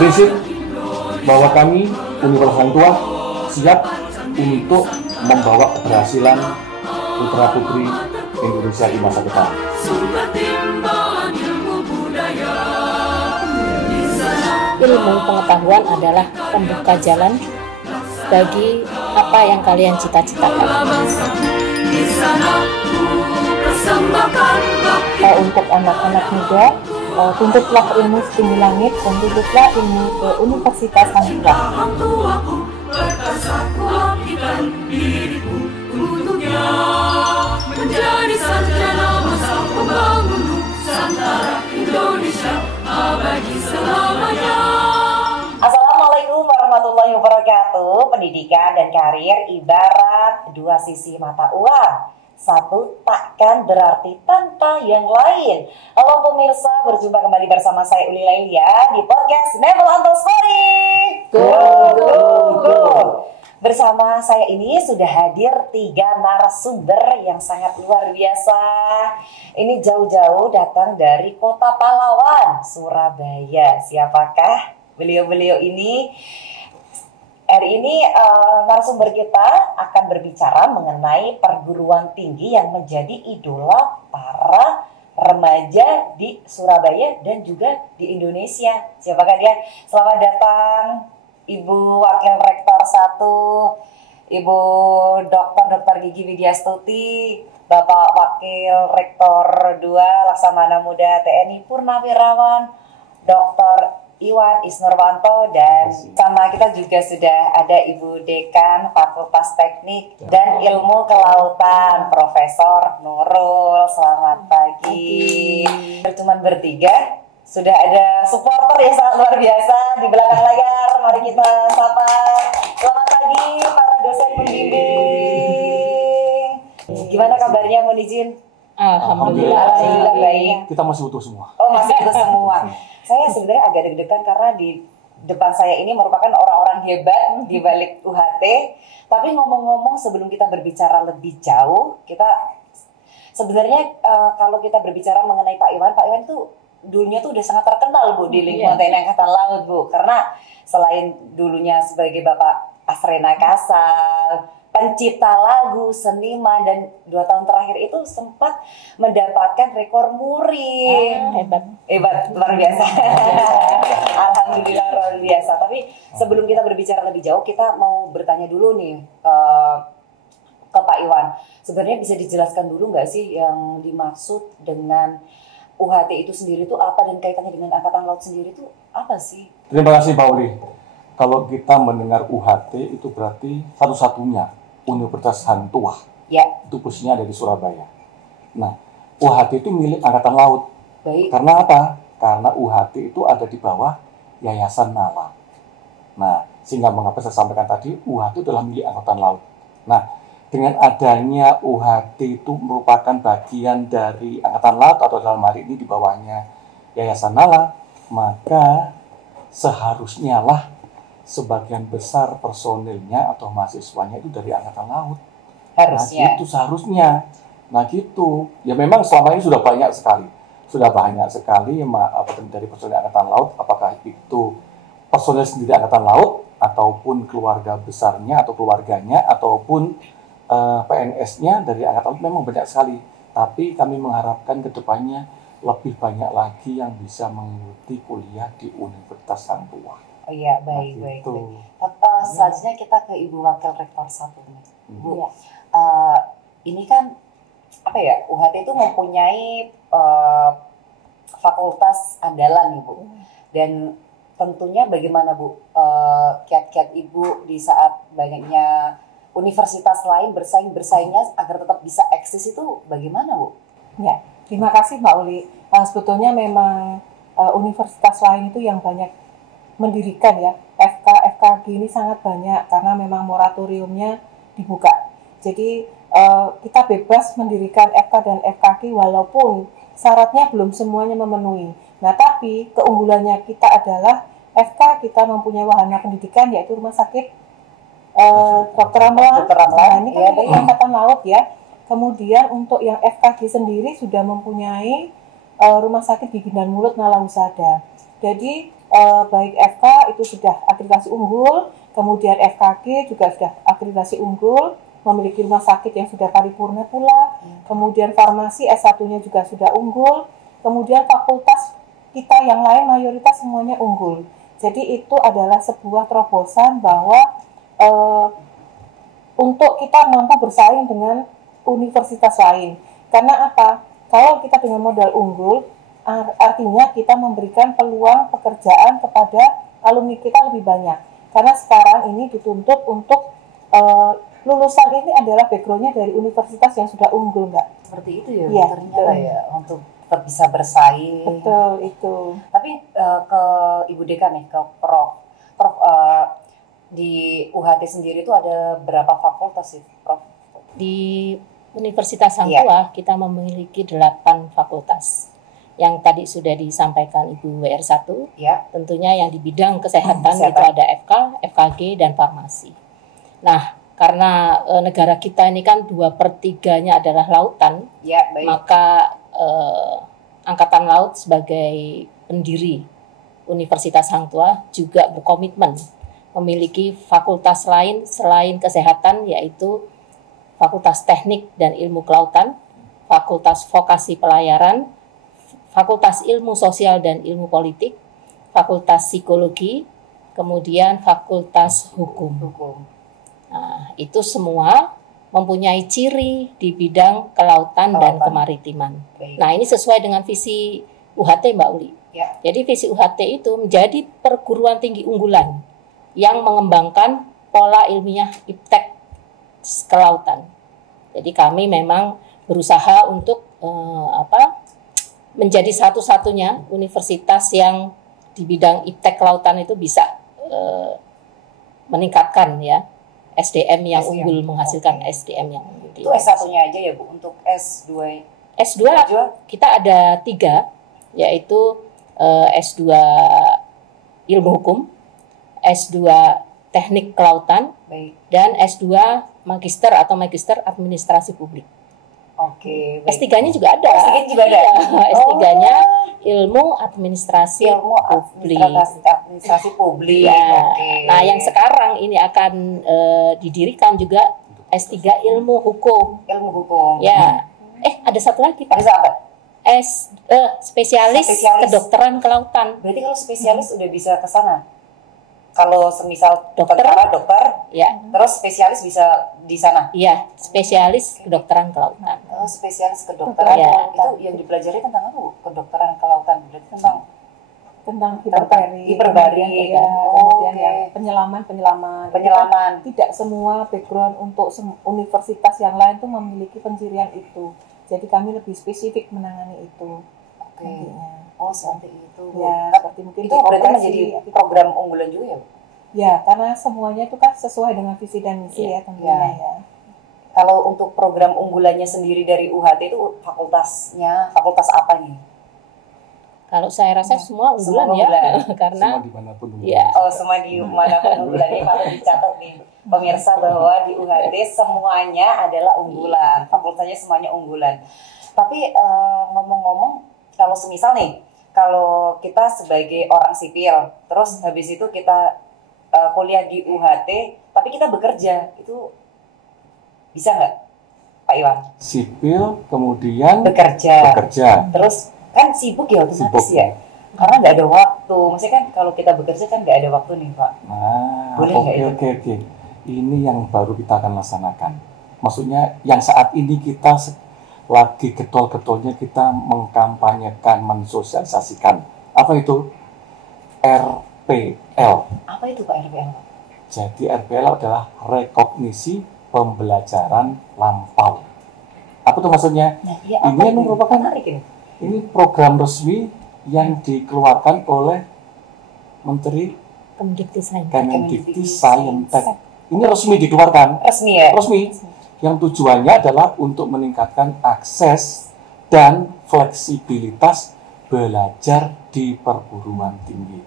Prinsip bahwa kami Universitas Hang Tuah siap untuk membawa keberhasilan putra-putri Indonesia di masa depan. Ilmu pengetahuan adalah pembuka jalan bagi apa yang kalian cita-citakan. Untuk anak-anak muda, tuntutlah ilmu setinggi langit dan tuntutlah ilmu ke Universitas Hang Tuah. Menjadi sarjana masa pembangun Nusantara Indonesia abadi selamanya. Assalamualaikum warahmatullahi wabarakatuh. Pendidikan dan karir ibarat dua sisi mata uang. Satu takkan berarti tanpa yang lain. Halo pemirsa, berjumpa kembali bersama saya Uli Lailia di podcast Never Untold Story. Go, go, go. Bersama saya ini sudah hadir 3 narasumber yang sangat luar biasa. Ini jauh-jauh datang dari kota pahlawan, Surabaya. Siapakah beliau-beliau ini? Hari ini narasumber kita akan berbicara mengenai perguruan tinggi yang menjadi idola para remaja di Surabaya dan juga di Indonesia. Siapakah dia? Selamat datang Ibu Wakil Rektor 1, Ibu Dr. Gigi Widyastuti, Bapak Wakil Rektor 2 Laksamana Muda TNI Purnawirawan, Dr. Iwan Isnurwanto, dan sama kita juga sudah ada Ibu Dekan Fakultas Teknik dan Ilmu Kelautan Profesor Nurul. Selamat pagi. Cuman bertiga, sudah ada supporter yang sangat luar biasa di belakang layar. Mari kita sapa. Selamat pagi para dosen pembimbing. Gimana kabarnya, mohon izin? Alhamdulillah baik. Kita masih utuh semua. Oh, masih utuh semua. Saya sebenarnya agak deg-degan karena di depan saya ini merupakan orang-orang hebat di balik UHT. Tapi ngomong-ngomong, sebelum kita berbicara lebih jauh, kita sebenarnya kalau kita berbicara mengenai Pak Iwan itu dulunya tuh udah sangat terkenal, Bu, di lingkungan TNI Angkatan Laut, Bu. Karena selain dulunya sebagai Bapak Asrena Kasal, pencipta lagu, seniman, dan 2 tahun terakhir itu sempat mendapatkan rekor muri. Hebat, luar biasa. Alhamdulillah luar biasa. Tapi sebelum kita berbicara lebih jauh, kita mau bertanya dulu nih ke Pak Iwan. Sebenarnya bisa dijelaskan dulu nggak sih yang dimaksud dengan UHT itu sendiri itu apa, dan kaitannya dengan Angkatan Laut sendiri itu apa sih? Terima kasih Pak Uli. Kalau kita mendengar UHT itu berarti satu-satunya Universitas Hang Tuah. Ya. Itu posisinya ada di Surabaya. Nah, UHT itu milik Angkatan Laut. Baik. Karena apa? Karena UHT itu ada di bawah Yayasan Nala. Nah, sehingga mengapa saya sampaikan tadi, UHT adalah milik Angkatan Laut. Nah, dengan adanya UHT itu merupakan bagian dari Angkatan Laut atau dalam hari ini di bawahnya Yayasan Nala, maka seharusnya lah sebagian besar personilnya atau mahasiswanya itu dari Angkatan Laut. Harusnya. Nah, gitu seharusnya. Nah, gitu. Ya memang selama ini sudah banyak sekali. Dari personil Angkatan Laut, apakah itu personil sendiri Angkatan Laut, ataupun keluarga besarnya atau keluarganya, ataupun PNS-nya dari Angkatan Laut, memang banyak sekali. Tapi kami mengharapkan ke depannya lebih banyak lagi yang bisa mengikuti kuliah di Universitas Hang Tuah. Oh iya, baik. Selanjutnya kita ke Ibu Wakil Rektor 1 nih. Bu, ini kan UHT itu mempunyai fakultas andalan nih, Bu. Dan tentunya bagaimana, Bu, kiat-kiat Ibu di saat banyaknya universitas lain bersaingnya agar tetap bisa eksis itu bagaimana, Bu? Ya, terima kasih Mbak Uli. Sebetulnya memang universitas lain itu yang banyak mendirikan ya, FKG ini sangat banyak karena memang moratoriumnya dibuka. Jadi kita bebas mendirikan FK dan FKG walaupun syaratnya belum semuanya memenuhi. Nah, tapi keunggulannya kita adalah FK kita mempunyai wahana pendidikan yaitu Rumah Sakit Dr. Ramlan. Nah, ini kan dari Angkatan Laut ya. Kemudian untuk yang FKG sendiri sudah mempunyai Rumah Sakit Gigi dan Mulut Nala Husada. Jadi baik FK itu sudah akreditasi unggul, kemudian FKG juga sudah akreditasi unggul, memiliki rumah sakit yang sudah paripurna pula, kemudian farmasi S1-nya juga sudah unggul, kemudian fakultas kita yang lain mayoritas semuanya unggul. Jadi itu adalah sebuah terobosan bahwa untuk kita mampu bersaing dengan universitas lain. Karena apa? Kalau kita dengan modal unggul, artinya kita memberikan peluang pekerjaan kepada alumni kita lebih banyak. Karena sekarang ini dituntut untuk lulusan ini adalah background-nya dari universitas yang sudah unggul, Mbak. Seperti itu ya, Iya, ternyata betul. ya, untuk tetap bisa bersaing. Betul, itu. Tapi ke Ibu Deka nih, ke Prof. Di UHT sendiri itu ada berapa fakultas sih, Prof? Di Universitas Hang Tuah kita memiliki 8 fakultas. Yang tadi sudah disampaikan Ibu WR1, Ya. tentunya yang di bidang kesehatan Kesehatan. itu ada FK, FKG, dan farmasi. Nah, karena negara kita ini kan 2/3-nya adalah lautan, Ya, baik. maka Angkatan Laut sebagai pendiri Universitas Hang Tuah juga berkomitmen memiliki fakultas lain selain kesehatan, yaitu Fakultas Teknik dan Ilmu Kelautan, Fakultas Vokasi Pelayaran, Fakultas Ilmu Sosial dan Ilmu Politik, Fakultas Psikologi, kemudian Fakultas Hukum. Nah, itu semua mempunyai ciri di bidang kelautan dan Kelautan. kemaritiman. Baik. Nah, ini sesuai dengan visi UHT, Mbak Uli. Ya. Jadi visi UHT itu menjadi perguruan tinggi unggulan yang mengembangkan pola ilmiah iptek kelautan. Jadi kami memang berusaha untuk menjadi satu-satunya universitas yang di bidang iptek kelautan itu bisa meningkatkan ya SDM yang SDM. unggul, menghasilkan Oke. SDM yang unggul. Itu S1-nya aja ya, Bu, untuk S2. S2 kita ada 3, yaitu S2 Ilmu Hukum, S2 Teknik Kelautan, Baik. dan S2 Magister atau Magister Administrasi Publik. Oke, baik. S3-nya juga ada. S3-nya juga ada? Iya, S3-nya Ilmu Administrasi Ilmu Publik. administrasi publik. Ya. Oke. Nah, yang sekarang ini akan didirikan juga S3 Ilmu Hukum. Ilmu hukum. Ya. Ada satu lagi, Pak. Ada apa? Spesialis Kedokteran Kelautan. Berarti kalau spesialis udah bisa ke sana. Kalau semisal Dokter. tentara, dokter, Ya. terus spesialis bisa di sana. Iya, spesialis kedokteran kelautan. Oh, spesialis kedokteran. Ya. Itu yang dipelajari tentang apa, Bu? Kedokteran kelautan. Berarti tentang Hiperbari, hiperbari, kemudian, kan? kemudian Oke. yang penyelaman. penyelaman. Tidak semua background untuk universitas yang lain tuh memiliki pencirian itu. Jadi kami lebih spesifik menangani itu. Oke. Nantinya. Oh, seperti itu. Ya, Nah, seperti mungkin itu di berarti operasi, menjadi gitu. program unggulan juga ya, Bu? Ya, karena semuanya itu kan sesuai dengan visi dan misi ya tentunya ya. Kalau untuk program unggulannya sendiri dari UHT itu fakultasnya, fakultas apa nih? Kalau saya rasa semua unggulan Semua ya, unggulan. karena Semua dimanapun dulu. ya. Oh, semua di manapun unggulannya patut dicatat nih pemirsa bahwa di UHT semuanya adalah unggulan, fakultasnya semuanya unggulan. Tapi ngomong-ngomong, kalau semisal nih, kalau kita sebagai orang sipil, terus habis itu kita kuliah di UHT, tapi kita bekerja, itu bisa nggak, Pak Iwan? Sipil, kemudian Bekerja. bekerja. Terus kan sibuk ya otomatis Sibuk. ya, karena nggak ada waktu. Maksudnya kan kalau kita bekerja kan nggak ada waktu nih, Pak. Nah, Boleh nggak itu? oke. Ini yang baru kita akan laksanakan. Maksudnya yang saat ini kita lagi getol-getolnya kita mengkampanyekan, mensosialisasikan. Apa itu? RPL. Apa itu Pak RPL? Jadi RPL adalah rekognisi pembelajaran lampau. Apa itu maksudnya? Nah, iya, Ini apa yang itu? merupakan Menarik ini. Ini program resmi yang dikeluarkan oleh Menteri Kemdikbud. Kemendikti Saintek. Ini resmi dikeluarkan, Resmi ya? resmi. Yang tujuannya adalah untuk meningkatkan akses dan fleksibilitas belajar di perguruan tinggi.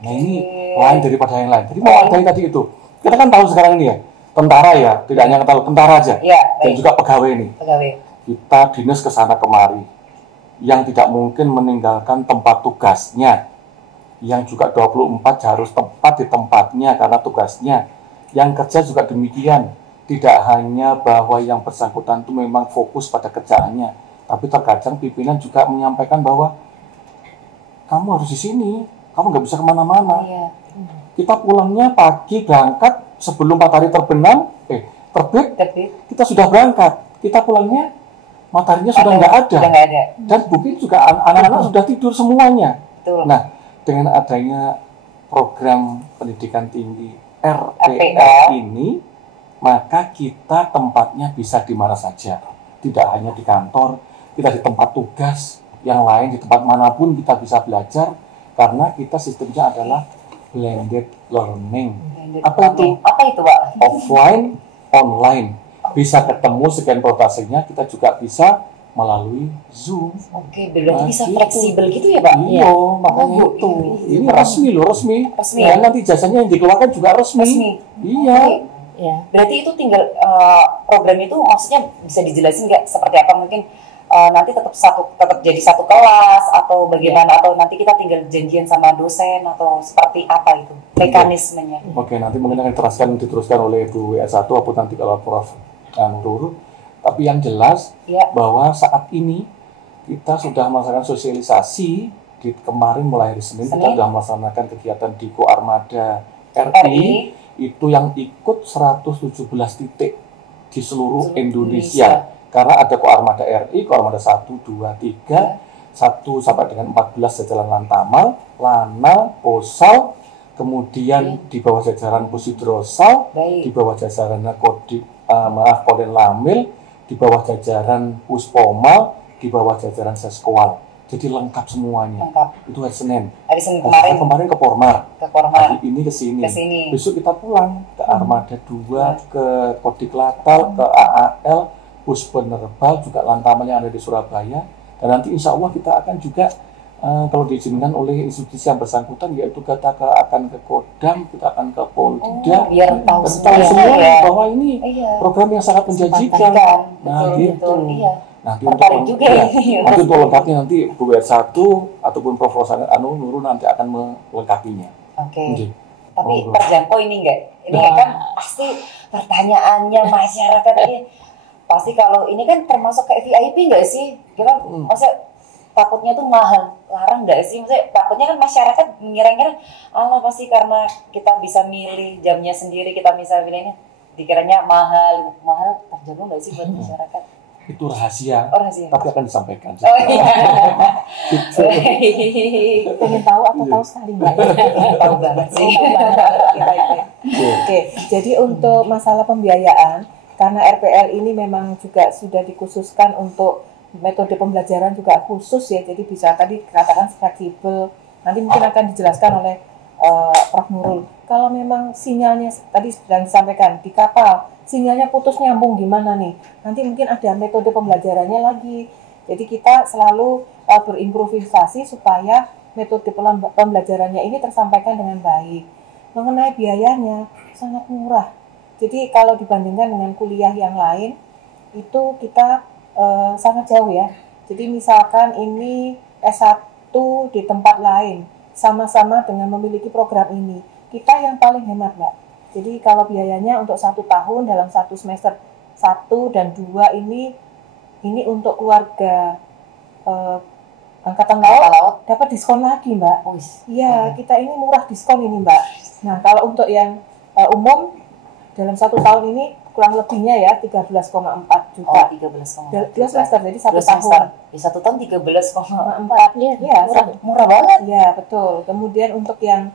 Nah ini lain daripada yang lain. Jadi mau ada yang tadi itu. Kita kan tahu sekarang ini ya, tentara ya, tidak hanya tahu tentara aja, Iya, dan baik. juga pegawai nih. Pegawai. Kita dinas ke sana kemari, yang tidak mungkin meninggalkan tempat tugasnya yang juga 24 harus tepat di tempatnya karena tugasnya. Yang kerja juga demikian, tidak hanya bahwa yang bersangkutan itu memang fokus pada kerjaannya, tapi terkadang pimpinan juga menyampaikan bahwa kamu harus di sini, kamu nggak bisa kemana-mana. Iya. Kita pulangnya pagi berangkat sebelum matahari terbit, kita sudah berangkat. Kita pulangnya mataharinya sudah nggak ada. Sudah nggak ada. Dan mungkin juga anak-anak sudah tidur semuanya. Betul. Nah, dengan adanya program pendidikan tinggi RPL RPL ini, maka kita tempatnya bisa di mana saja. Tidak hanya di kantor, kita di tempat tugas, yang lain di tempat manapun kita bisa belajar, karena kita sistemnya adalah blended learning. Apa itu? Apa itu, Pak? Offline, online. Bisa ketemu sekian prosesnya, kita juga bisa melalui Zoom. Oke, berarti bisa gitu. fleksibel gitu ya, Pak? Iya, makanya Oh, itu. iya. Ini resmi loh, resmi. Resmi. Ya, nanti jasanya yang dikeluarkan juga resmi. Resmi. Iya. Oke. Ya. Berarti itu tinggal program itu maksudnya bisa dijelasin nggak seperti apa, mungkin nanti tetap jadi satu kelas atau bagaimana, atau nanti kita tinggal janjian sama dosen atau seperti apa itu mekanismenya? Oke, nanti mungkin akan diteruskan oleh Bu W1 atau nanti kalau Prof. Nurul. Tapi yang jelas Ya. bahwa saat ini kita sudah melaksanakan sosialisasi kemarin mulai hari Senin kita Senin. sudah melaksanakan kegiatan di Koarmada RI. RI. Itu yang ikut 117 titik di seluruh Seluruh Indonesia. Karena ada Koarmada RI, Koarmada 1, 2, 3, 1 sampai dengan 14 jajaran Lantamal, Lanal, Posal, kemudian di bawah jajaran Pusidrosal, di Baik. bawah jajaran Koden Lamil, di bawah jajaran Puspomal, di bawah jajaran Seskowal. Jadi lengkap semuanya. Lengkap. Itu hari Senin. Hari Senin Hari kemarin kemarin ke Pormar. ke Korma Hari ini ke sini. ke sini. Besok kita pulang ke Armada 2, ke Kodik Latal, ke AAL, Bus Penerbal, juga Lantamal yang ada di Surabaya. Dan nanti insya Allah kita akan juga, kalau diizinkan oleh institusi yang bersangkutan, yaitu kita akan ke Kodam, kita akan ke Polda. Biar tahu Dan tahu semua semua ya. bahwa ini Iya. program yang sangat menjanjikan. Menjanjikan. Nah, Betul, gitu. betul. Iya. Nanti Tertarik juga ya, ini. nanti untuk lengkapnya nanti Bu W1 ataupun Prof. Nurul nanti akan melengkapinya. Oke. Oke. Tapi Monggo. terjangkau ini enggak? Ini Nah. kan pasti pertanyaannya masyarakat ini. Pasti kalau ini kan termasuk kayak VIP enggak sih? Kita masa takutnya tuh mahal, larang enggak sih? Maksudnya takutnya kan masyarakat mengira-ngira, Allah pasti karena kita bisa milih jamnya sendiri, kita bisa pilihnya, dikiranya mahal. Mahal terjangkau enggak sih buat masyarakat? Itu rahasia, Oh, rahasia. tapi akan disampaikan. Oh iya. Gitu. Pengen tahu atau tahu sekali Mbak? Tahu banget sih. Kita itu. Oke, jadi untuk masalah pembiayaan, karena RPL ini memang juga sudah dikhususkan untuk metode pembelajaran juga khusus ya, jadi bisa tadi dikatakan fleksibel. Nanti mungkin akan dijelaskan oleh Prof. Nurul. Kalau memang sinyalnya tadi sudah disampaikan di kapal, sinyalnya putus nyambung gimana nih? Nanti mungkin ada metode pembelajarannya lagi. Jadi kita selalu berimprovisasi supaya metode pembelajarannya ini tersampaikan dengan baik. Mengenai biayanya sangat murah. Jadi kalau dibandingkan dengan kuliah yang lain, itu kita sangat jauh ya. Jadi misalkan ini S1 di tempat lain, sama-sama dengan memiliki program ini, kita yang paling hemat Mbak. Jadi kalau biayanya untuk 1 tahun dalam 1 semester 1 dan 2 ini untuk keluarga Angkatan Laut dapat diskon lagi Mbak. Iya, kita ini murah diskon ini Mbak. Nah kalau untuk yang umum dalam 1 tahun ini kurang lebihnya ya 13,4 juta. 13,4 2 semester, jadi 1 Dua tahun. semester. Di 1 tahun 13,4. Iya, Murah banget. Iya, betul. Kemudian untuk yang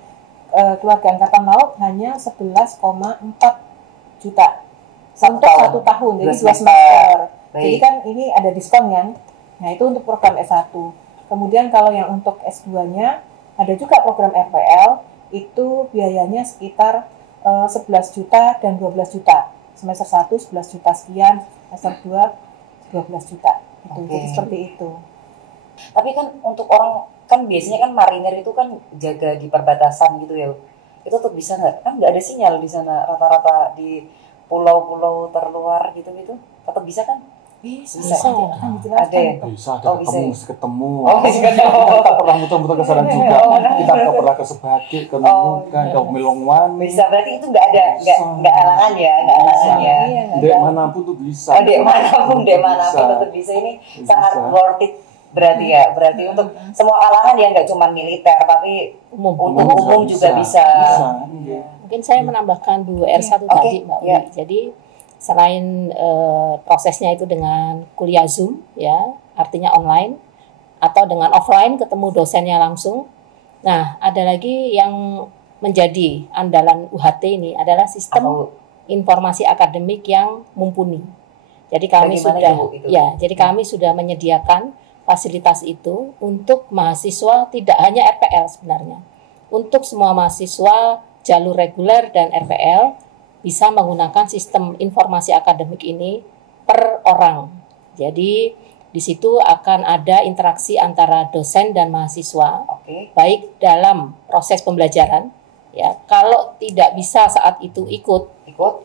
keluarga Angkatan Laut hanya 11,4 juta. Untuk 1 tahun, jadi 2 semester. Jadi kan ini ada diskon kan. Nah, itu untuk program S1. Kemudian kalau yang untuk S2-nya ada juga program RPL, itu biayanya sekitar 11 juta dan 12 juta. Semester 1 11 juta sekian, semester 2 12 juta. Itu. Jadi seperti itu. Tapi kan untuk orang, kan biasanya kan marinir itu kan jaga di perbatasan gitu ya. Itu tuh bisa nggak? Kan nggak ada sinyal di sana, rata-rata di pulau-pulau terluar gitu-gitu. Tetap bisa kan? Bisa, Bisa. kan dijelaskan Ada ya? itu. Bisa, ada Oh, ketemu, bisa. mesti ketemu. Oh, mesti ketemu. Kita pernah muter-muter ke sana juga. Kita nggak pernah ke Sebake, ke Nunukan, ke Milongwani. Bisa, berarti itu nggak ada, nggak halangan ya, nggak halangan ya. Iya, nggak Dek ada. manapun tuh bisa. Oh, dek manapun Bisa. tetap bisa. Ini Bisa. sangat worth it berarti ya. Berarti untuk semua kalangan ya, nggak cuma militer, tapi Umum. untuk umum juga bisa. Bisa, iya. Mungkin saya menambahkan Bu R1 Oke, tadi Mbak Uli. ya. Jadi selain prosesnya itu dengan kuliah Zoom ya, artinya online atau dengan offline ketemu dosennya langsung. Nah, ada lagi yang menjadi andalan UHT ini adalah sistem Atau informasi akademik yang mumpuni. Jadi kami Bagaimana sudah itu, Bu, itu? ya, jadi kami sudah menyediakan fasilitas itu untuk mahasiswa, tidak hanya RPL sebenarnya. Untuk semua mahasiswa jalur reguler dan RPL bisa menggunakan sistem informasi akademik ini per orang. Jadi di situ akan ada interaksi antara dosen dan mahasiswa, oke, baik dalam proses pembelajaran, ya. Kalau tidak bisa saat itu ikut, ikut.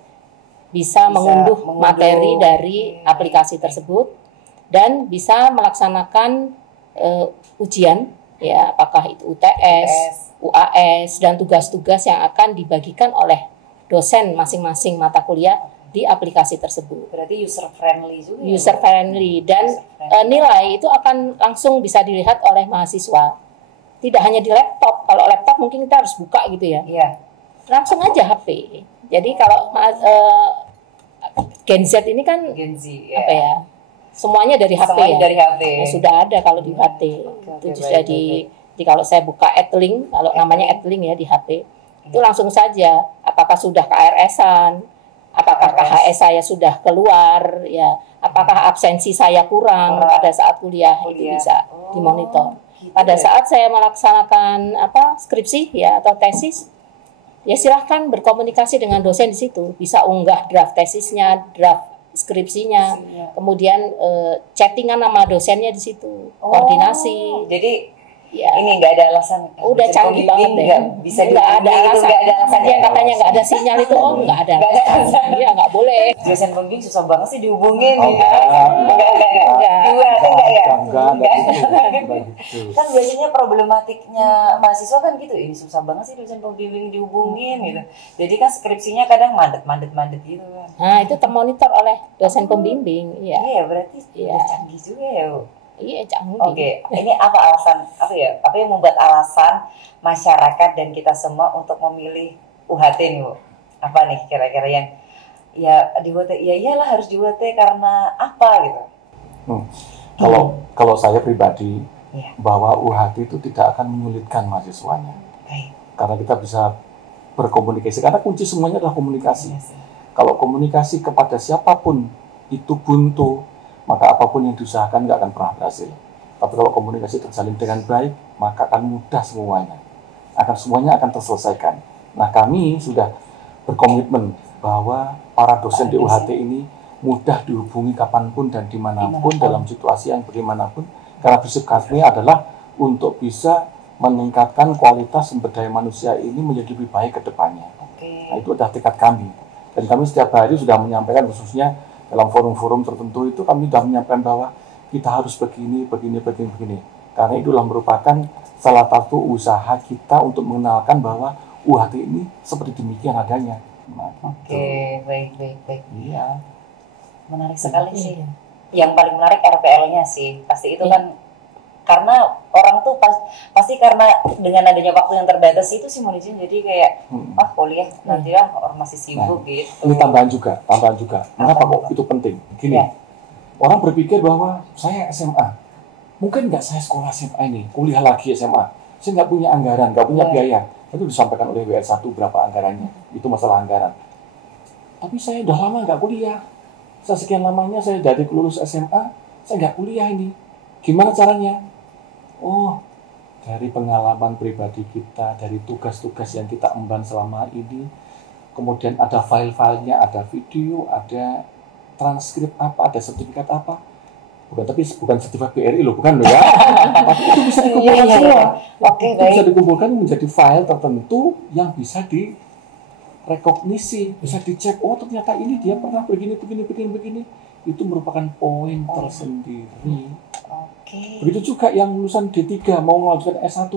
bisa mengunduh mengunduh, materi dari oke. aplikasi tersebut dan bisa melaksanakan ujian, ya, apakah itu UTS, UAS, dan tugas-tugas yang akan dibagikan oleh dosen masing-masing mata kuliah di aplikasi tersebut. Berarti user friendly juga. ya, User Bu? friendly dan User-friendly. nilai itu akan langsung bisa dilihat oleh mahasiswa. Tidak hanya di laptop. Kalau laptop mungkin kita harus buka gitu ya. Iya. Langsung aja HP. Jadi kalau Gen Z ini kan Gen Z ya. apa ya? Semuanya dari HP Semuanya ya. dari HP. Ya, sudah ada kalau di HP. Oke, Itu baik, sudah baik, di kalau saya buka Adlink, kalau namanya Adlink ya di HP, itu langsung saja apakah sudah KRS-an, apakah KHS saya sudah keluar, ya, apakah absensi saya kurang pada saat kuliah, itu bisa dimonitor. Gitu Pada ya. saat saya melaksanakan skripsi ya atau tesis, ya silahkan berkomunikasi dengan dosen di situ, bisa unggah draft tesisnya, draft skripsinya, kemudian chattingan sama dosennya di situ, koordinasi. Jadi Ya. ini nggak ada alasan. Udah Dosen canggih pembimbing banget deh. nggak bisa Nggak ada dihubungi, itu alasan. nggak ada alasan. Tadi yang katanya nggak ada sinyal itu, nggak ada. Nggak ada alasan. Iya, nggak boleh. Dosen pembimbing susah banget sih dihubungin. Oh, ya. enggak. Enggak. Enggak. Dua, enggak ya? Enggak gitu. Kan biasanya problematiknya mahasiswa kan gitu, ini susah banget sih dosen pembimbing dihubungin gitu. Jadi kan skripsinya kadang mandet gitu kan. Nah, itu termonitor oleh dosen pembimbing. Iya. Iya, berarti Iya. udah canggih juga ya, Bu. Iya, canggih. Oke, ini apa alasan, apa yang membuat alasan masyarakat dan kita semua untuk memilih UHT nih, Bu? Apa nih kira-kira yang ya di UHT, ya iyalah harus di UHT karena apa gitu? Kalau saya pribadi, Iya. bahwa UHT itu tidak akan menyulitkan mahasiswanya. Baik. Karena kita bisa berkomunikasi. Karena kunci semuanya adalah komunikasi. Iya sih. Kalau komunikasi kepada siapapun itu buntu, maka apapun yang diusahakan nggak akan pernah berhasil. Tapi kalau komunikasi terjalin dengan baik, maka akan mudah semuanya. Semuanya akan terselesaikan. Nah, kami sudah berkomitmen bahwa para dosen di UHT ini mudah dihubungi kapanpun dan dimanapun dalam situasi yang bagaimanapun. Karena prinsip kami adalah untuk bisa meningkatkan kualitas sumber daya manusia ini menjadi lebih baik ke depannya. Oke. Nah, itu adalah tekad kami. Dan kami setiap hari sudah menyampaikan, khususnya dalam forum-forum tertentu itu kami sudah menyampaikan bahwa kita harus begini. Karena itulah merupakan salah satu usaha kita untuk mengenalkan bahwa UHT ini seperti demikian adanya. Nah, Oke, baik. Iya. Menarik sekali sih. Iya. Yang paling menarik RPL-nya sih. Pasti itu Iya. kan karena orang tuh pasti karena dengan adanya waktu yang terbatas itu sih Monicin jadi kayak kuliah nanti lah orang masih sibuk gitu. Ini tambahan juga. Mengapa kok itu penting? Gini, Ya. orang berpikir bahwa saya SMA, mungkin nggak saya sekolah SMA ini, kuliah lagi SMA, saya nggak punya anggaran, nggak punya biaya. Itu disampaikan oleh WR1 berapa anggarannya, itu masalah anggaran. Tapi saya udah lama nggak kuliah. Sekian lamanya saya dari lulus SMA, saya nggak kuliah ini. Gimana caranya? Oh, dari pengalaman pribadi kita, dari tugas-tugas yang kita emban selama ini, kemudian ada file-filenya, ada video, ada transkrip apa, ada sertifikat apa. Bukan sertifikat BRI loh, bukan loh ya. Tapi itu bisa dikumpulkan semua. Oke, Itu bisa baik. dikumpulkan menjadi file tertentu yang bisa direkognisi, bisa dicek. Oh, ternyata ini dia pernah begini. itu merupakan poin tersendiri. Oke. Begitu juga yang lulusan D3 mau melanjutkan S1,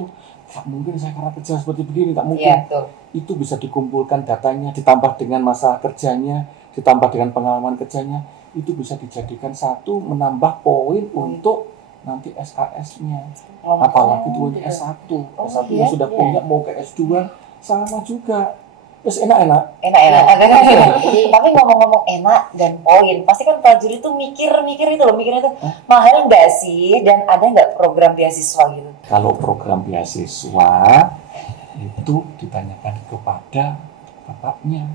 tak mungkin saya karena kerja seperti begini, tak mungkin. Iya, betul. Itu bisa dikumpulkan datanya, ditambah dengan masa kerjanya, ditambah dengan pengalaman kerjanya, itu bisa dijadikan satu menambah poin untuk nanti SKS-nya. Apalagi itu untuk S1. S1-nya sudah punya, mau ke S2, sama juga. Terus enak-enak. Enak. Tapi ngomong-ngomong enak dan poin, pasti kan prajurit itu mikirnya itu mahal nggak sih, dan ada nggak program beasiswa gitu? Kalau program beasiswa itu ditanyakan kepada bapaknya.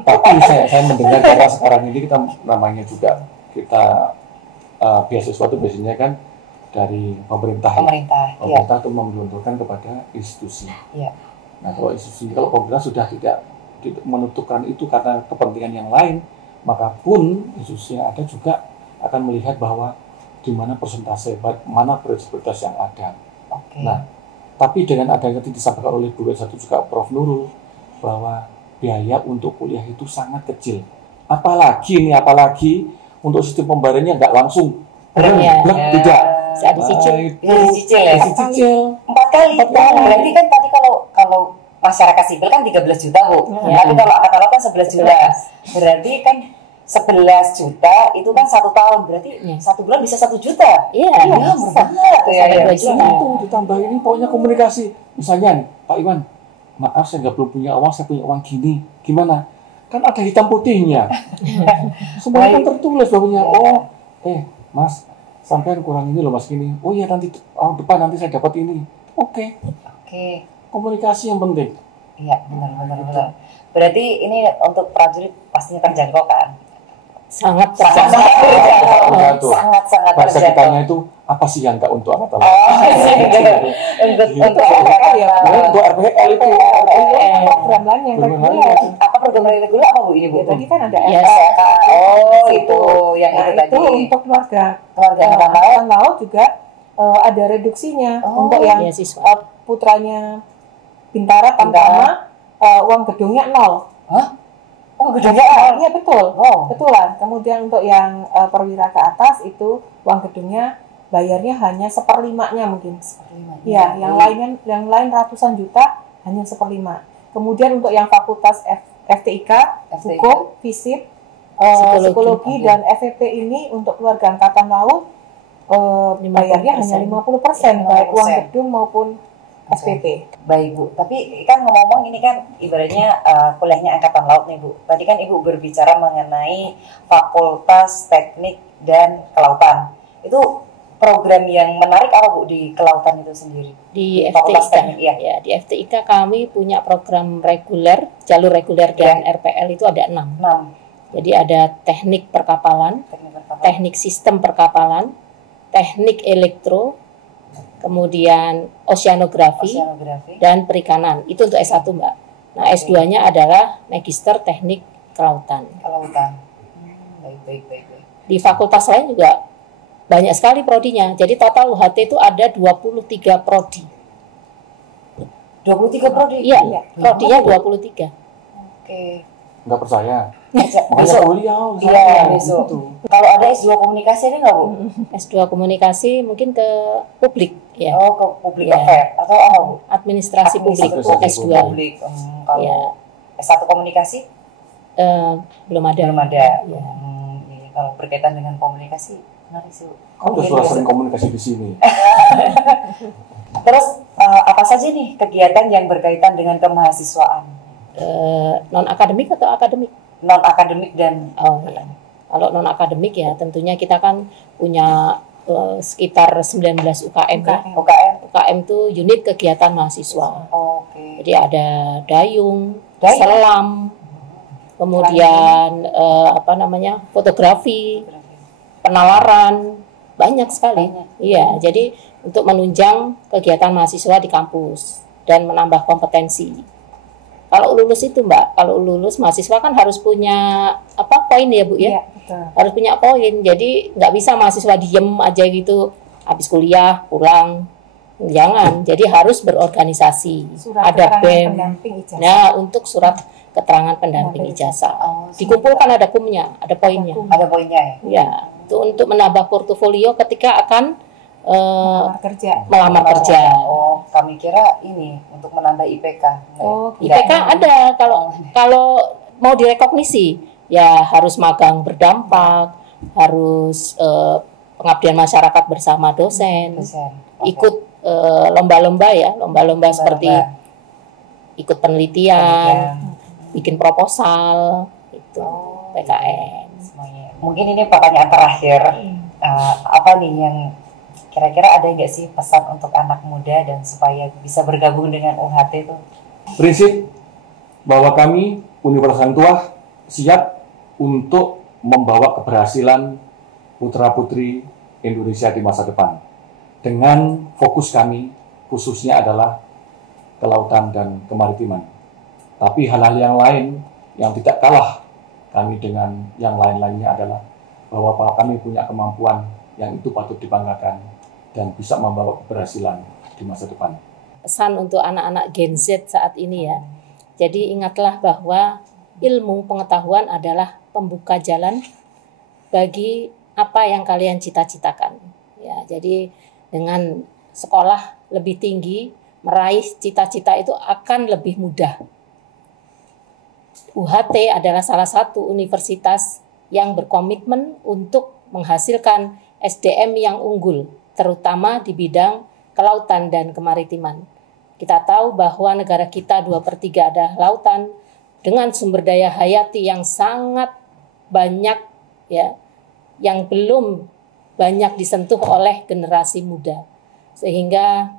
Tapi saya mendengar karena sekarang ini kita namanya juga kita beasiswa itu biasanya kan dari pemerintah. Pemerintah itu memgelontorkan kepada institusi. Iya. Nah, kalau pemerintah sudah tidak menentukan itu karena kepentingan yang lain, maka pun institusi yang ada juga akan melihat bahwa di mana persentase, mana prioritas yang ada. Okay. Nah, tapi dengan adanya yang disampaikan oleh Bu satu juga Prof Nurul, bahwa biaya untuk kuliah itu sangat kecil. Apalagi untuk sistem pembayarannya nggak langsung. Tidak. Bisa dicicil. Dicicil. 4 kali. Berarti kan tadi kalau masyarakat sipil kan 13 juta, Bu. Tapi kalau angkatan laut kan 11 juta. Berarti kan 11 juta itu kan 1 tahun. Berarti 1 bulan bisa 1 juta. Iya, murah banget. Itu ditambah ini pokoknya komunikasi. Misalnya nih, Pak Iwan, maaf saya belum punya uang, saya punya uang gini. Gimana? Kan ada hitam putihnya. Semuanya kan tertulis bahwanya, Mas, sampean kurang ini loh Mas gini. Oh iya, nanti tahun depan nanti saya dapat ini. Oke. Komunikasi yang penting. Iya, benar. Berarti ini untuk prajurit pastinya terjangkau kan? Sangat terjangkau. Bahasa kitanya itu apa sih yang enggak untuk angkatan laut? Untuk RPL itu. Program lain yang reguler. Apa program reguler apa Bu ini Bu? Tadi kan ada SK. Itu yang itu tadi. Itu untuk keluarga angkatan laut juga ada reduksinya untuk yang putranya Bintara Tamtama, uang gedungnya 0. Hah? Oh, gedungnya? Iya betul. Betulan. Kemudian untuk yang perwira ke atas itu uang gedungnya bayarnya hanya 1/5-nya mungkin. 1/5. Ya, yang lain ratusan juta hanya 1/5. Kemudian untuk yang fakultas FTIK, hukum, fisip, psikologi dan FEP ini untuk keluarga angkatan laut bayarnya hanya 50%, baik uang gedung maupun SPP. Baik Bu, tapi kan ngomong ini kan ibaratnya kuliahnya angkatan laut nih Bu. Tadi kan Ibu berbicara mengenai Fakultas Teknik dan Kelautan. Itu program yang menarik apa Bu di kelautan itu sendiri? Di FTIK, ya, di FTIK kami punya program reguler, jalur reguler dan RPL itu ada 6. Jadi ada teknik perkapalan, teknik sistem perkapalan, teknik elektro, kemudian oceanografi dan perikanan. Itu untuk S1 Mbak. Nah S2-nya adalah Magister Teknik Kelautan. Baik. Di fakultas lain juga banyak sekali prodinya. Jadi total UHT itu ada 23 prodi. 23 prodi? Iya, prodinya 23. Oke. Nggak percaya? Besok kuliah. Iya, besok. Kalau ada S2 komunikasi ada nggak Bu? S2 komunikasi mungkin ke publik ya. Oh, ke publik affair atau apa Bu? Administrasi publik S2. Kalau S1 komunikasi? Belum ada. Ya. Kalau berkaitan dengan komunikasi, menarik sih Bu. Kamu sudah sering komunikasi di sini. Terus apa saja nih kegiatan yang berkaitan dengan kemahasiswaan? Non akademik atau akademik? Non akademik dan ya. Kalau non akademik ya tentunya kita kan punya sekitar 19 UKM. UKM itu unit kegiatan mahasiswa. Jadi ada dayung, selam, kemudian fotografi, penalaran, banyak sekali. Iya, jadi untuk menunjang kegiatan mahasiswa di kampus dan menambah kompetensi. Kalau lulus itu Mbak, kalau lulus mahasiswa kan harus punya poin ya Bu ya? Iya, betul. Harus punya poin, jadi nggak bisa mahasiswa diem aja gitu, habis kuliah pulang, jangan. Jadi harus berorganisasi, ada BEM. Nah untuk surat keterangan pendamping ijazah. Oh, Dikumpulkan ada kumnya, ada poinnya. Ada poinnya ya. Ya, itu untuk menambah portofolio ketika akan melamar kerja. Oh, kami kira ini untuk menambah IPK. Oh, IPK ada kalau mau direkognisi ya harus magang berdampak, harus pengabdian masyarakat bersama dosen, ikut lomba-lomba ya, lomba-lomba seperti ikut penelitian, bikin proposal, itu PKN. Semuanya. Mungkin ini pertanyaan terakhir, apa nih yang kira-kira ada nggak sih pesan untuk anak muda dan supaya bisa bergabung dengan UHT itu? Prinsip bahwa kami Universitas Hang Tuah siap untuk membawa keberhasilan putra-putri Indonesia di masa depan. Dengan fokus kami khususnya adalah kelautan dan kemaritiman. Tapi hal-hal yang lain yang tidak kalah kami dengan yang lain-lainnya adalah bahwa kami punya kemampuan yang itu patut dibanggakan dan bisa membawa keberhasilan di masa depan. Pesan untuk anak-anak Gen Z saat ini ya. Jadi ingatlah bahwa ilmu pengetahuan adalah pembuka jalan bagi apa yang kalian cita-citakan. Ya, jadi dengan sekolah lebih tinggi, meraih cita-cita itu akan lebih mudah. UHT adalah salah satu universitas yang berkomitmen untuk menghasilkan SDM yang unggul, terutama di bidang kelautan dan kemaritiman. Kita tahu bahwa negara kita 2/3 adalah lautan dengan sumber daya hayati yang sangat banyak ya, yang belum banyak disentuh oleh generasi muda. Sehingga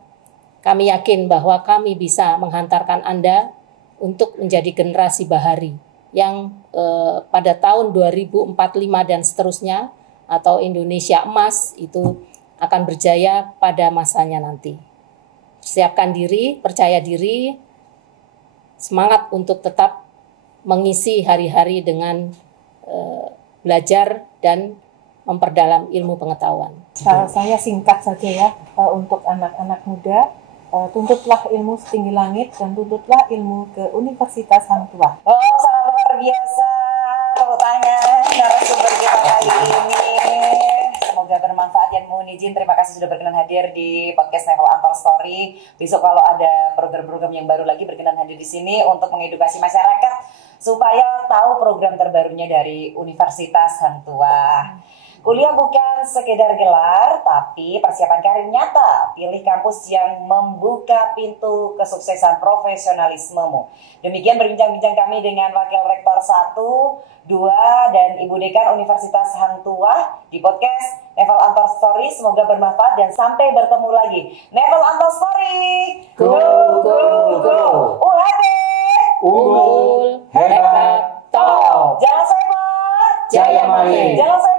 kami yakin bahwa kami bisa menghantarkan Anda untuk menjadi generasi bahari yang pada tahun 2045 dan seterusnya atau Indonesia emas itu akan berjaya pada masanya nanti. Siapkan diri, percaya diri, semangat untuk tetap mengisi hari-hari dengan belajar dan memperdalam ilmu pengetahuan. Saya singkat saja ya, untuk anak-anak muda, tuntutlah ilmu setinggi langit dan tuntutlah ilmu ke Universitas Hang Tuah. Oh, sangat luar biasa. Tepuk tangan narasumber kita kali ini. Semoga bermanfaat ya. Mohon izin, terima kasih sudah berkenan hadir di podcast Nevel Antar Story. Besok kalau ada program-program yang baru lagi berkenan hadir di sini untuk mengedukasi masyarakat supaya tahu program terbarunya dari Universitas Hang Tuah. Kuliah bukan sekedar gelar, tapi persiapan karir nyata. Pilih kampus yang membuka pintu kesuksesan profesionalismemu. Demikian berbincang-bincang kami dengan Wakil Rektor 1, 2, dan Ibu Dekan Universitas Hang Tuah di podcast Nevel Antar Story. Semoga bermanfaat dan sampai bertemu lagi. Nevel Antar Story. Go, go, go. UHT. Unggul, hebat, top. Jangan sombong. Jaya Mahe. Jangan sombong.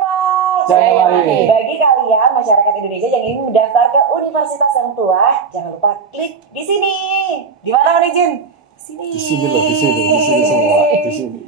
Jaya Mahe. Bagi kalian masyarakat Indonesia yang ingin mendaftar ke Universitas Hang Tuah, jangan lupa klik di sini. Di mana, Manijin? Di sini loh, di sini semua, di sini.